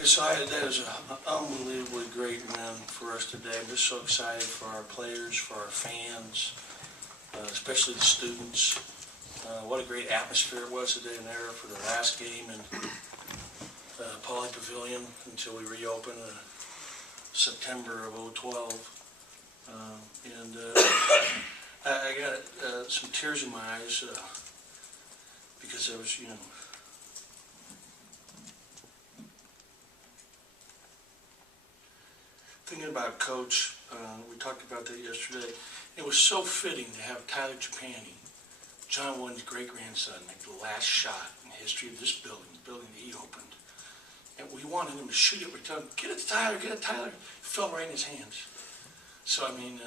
That is an unbelievably great win for us today. I'm just so excited for our players, for our fans, especially the students. What a great atmosphere it was today in there for the last game in Poly Pavilion until we reopened in September of 2012. I got some tears in my eyes because I was, thinking about Coach. We talked about that yesterday. It was so fitting to have Tyler Trapani, John Wooden's great-grandson, make the last shot in the history of this building, the building that he opened. And we wanted him to shoot it. We told him, get it to Tyler, get it to Tyler. It fell right in his hands. So, I mean,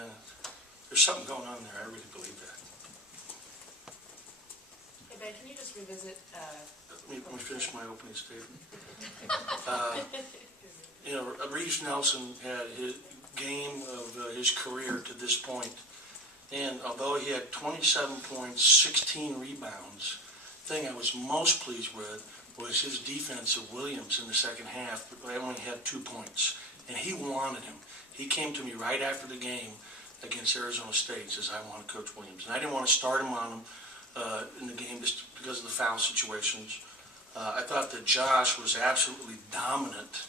there's something going on there. I really believe that. Hey, Ben, can you just revisit... Let me finish my opening statement. Reeves Nelson had his game of his career to this point. And although he had 27 points, 16 rebounds, the thing I was most pleased with was his defense of Williams in the second half. I only had 2 points, and he wanted him. He came to me right after the game against Arizona State and says, I want to coach Williams. And I didn't want to start him on him in the game just because of the foul situations. I thought that Josh was absolutely dominant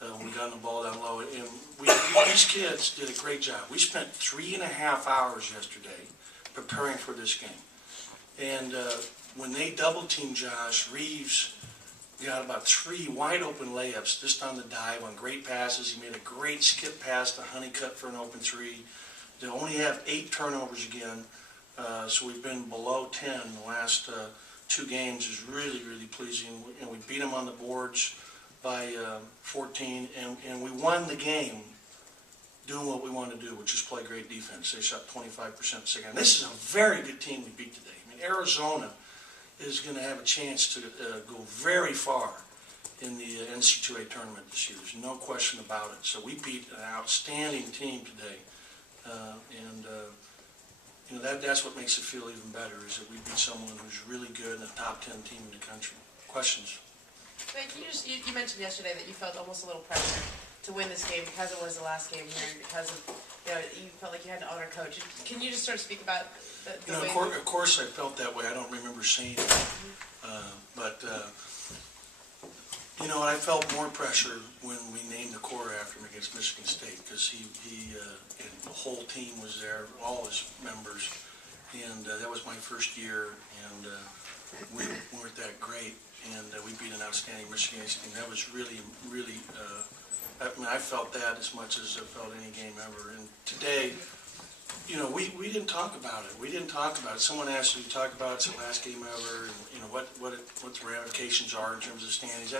when we got the ball down low. And these kids did a great job. We spent 3.5 hours yesterday preparing for this game. And when they double-teamed Josh, Reeves got about 3 wide-open layups just on the dive on great passes. He made a great skip pass to Honeycutt for an open 3. They only have 8 turnovers again, so we've been below 10 in the last 2 games. Is really, really pleasing. We beat them on the boards by 14, and we won the game doing what we want to do, which is play great defense. They shot 25% second. This is a very good team we beat today. I mean, Arizona is going to have a chance to go very far in the NCAA tournament this year. There's no question about it. So we beat an outstanding team today, that's what makes it feel even better, is that we beat someone who's really good and a top 10 team in the country. Questions? Ben, you mentioned yesterday that you felt almost a little pressure to win this game because it was the last game here, and because of, you felt like you had to honor Coach. Can you just sort of speak about the way... Of course I felt that way. I don't remember saying it. I felt more pressure when we named the core after him against Michigan State, because he and the whole team was there, all his members, and that was my first year, and we weren't that great, and we beat an outstanding Michigan State team. That was really, really, I felt that as much as I felt any game ever. And today, we didn't talk about it. We didn't talk about it. Someone asked me to talk about it. It's the last game ever, and what the ramifications are in terms of standings.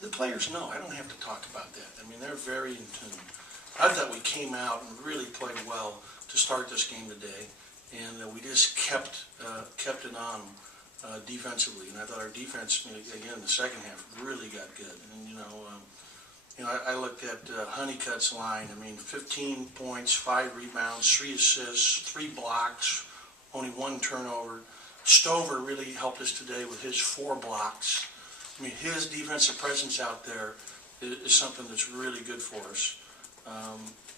The players know. I don't have to talk about that. I mean, they're very in tune. I thought we came out and really played well to start this game today, and we just kept it on defensively. And I thought our defense, again, the second half really got good. And I looked at Honeycutt's line. I mean, 15 points, 5 rebounds, 3 assists, 3 blocks, only 1 turnover. Stover really helped us today with his 4 blocks. I mean, his defensive presence out there is something that's really good for us.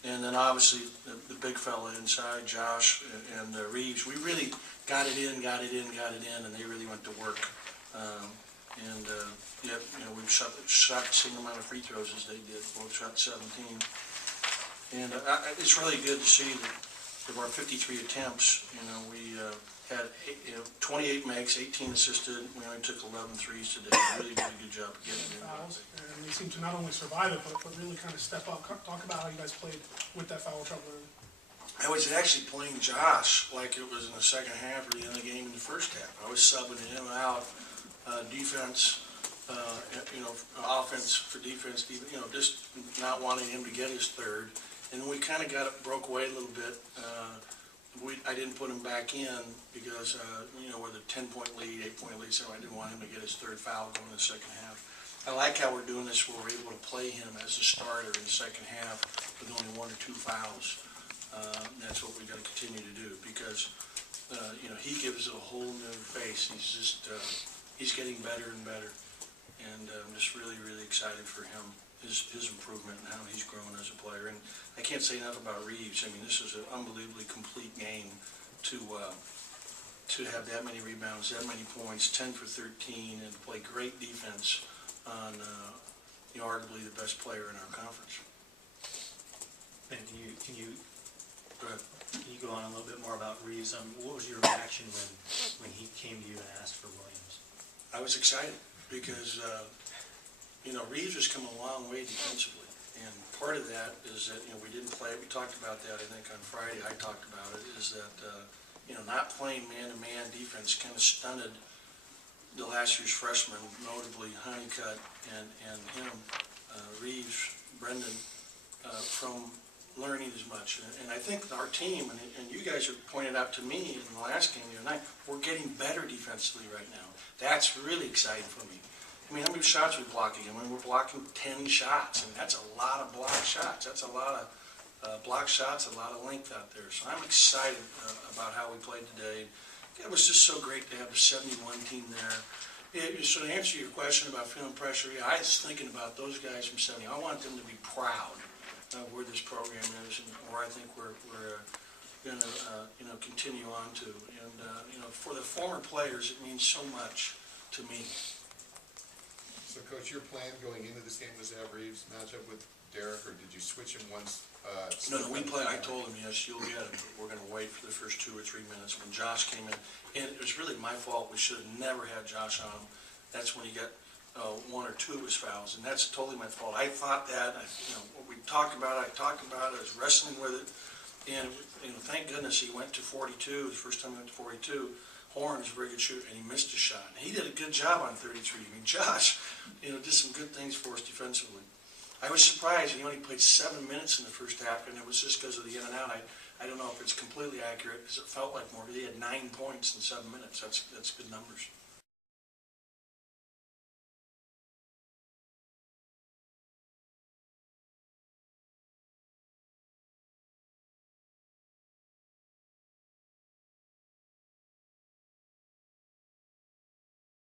And then obviously the big fella inside, Josh and Reeves, we really got it in, and they really went to work. We shot the same amount of free throws as they did. Both shot 17. And it's really good to see that of our 53 attempts, we had 28 makes, 18 assisted. We only took 11 threes today. Really did a good job of getting it. Fouls, and they seem to not only survive it, but really kind of step up. Talk about how you guys played with that foul trouble. I was actually playing Josh like it was in the second half or the end of the game in the first half. I was subbing him out, defense, offense for defense, just not wanting him to get his third. And then we kind of broke away a little bit. I didn't put him back in because, with a 10-point lead, 8-point lead, so I didn't want him to get his third foul going in the second half. I like how we're doing this where we're able to play him as a starter in the second half with only 1 or 2 fouls. That's what we've got to continue to do because, he gives it a whole new face. He's just, he's getting better and better. And I'm just really, really excited for him. his improvement and how he's grown as a player. And I can't say enough about Reeves. I mean, this is an unbelievably complete game to have that many rebounds, that many points, 10 for 13, and play great defense on arguably the best player in our conference. Ben, can you Go ahead. go on a little bit more about Reeves? What was your reaction when he came to you and asked for Williams? I was excited because, Reeves has come a long way defensively. And part of that is that, we didn't play, we talked about that, I think, on Friday, I talked about it, is that, not playing man-to-man defense kind of stunted the last year's freshmen, notably Honeycutt and him, Reeves, Brendan, from learning as much. And I think our team, and you guys have pointed out to me in the last game the other night, we're getting better defensively right now. That's really exciting for me. I mean, how many shots are we blocking? I mean, we're blocking 10 shots, and that's a lot of block shots. That's a lot of block shots, a lot of length out there. So I'm excited about how we played today. It was just so great to have the 71 team there. So to answer your question about feeling pressure, I was thinking about those guys from 70. I want them to be proud of where this program is and where I think we're going to continue on to. And for the former players, it means so much to me. So, Coach, your plan going into this game was to have Reeves match up with Derek, or did you switch him once? No, we played. I told him, yes, you'll get him, but we're going to wait for the first 2 or 3 minutes. When Josh came in, and it was really my fault. We should have never had Josh on him. That's when he got 1 or 2 of his fouls, and that's totally my fault. I thought that. What we talked about, I talked about it. I was wrestling with it, and thank goodness he went to 42. The first time he went to 42. Horn is a very good shooter, and he missed a shot. And he did a good job on 33. I mean, Josh, did some good things for us defensively. I was surprised. He only played 7 minutes in the first half, and it was just because of the in and out. I don't know if it's completely accurate, because it felt like more. He had 9 points in 7 minutes. That's good numbers.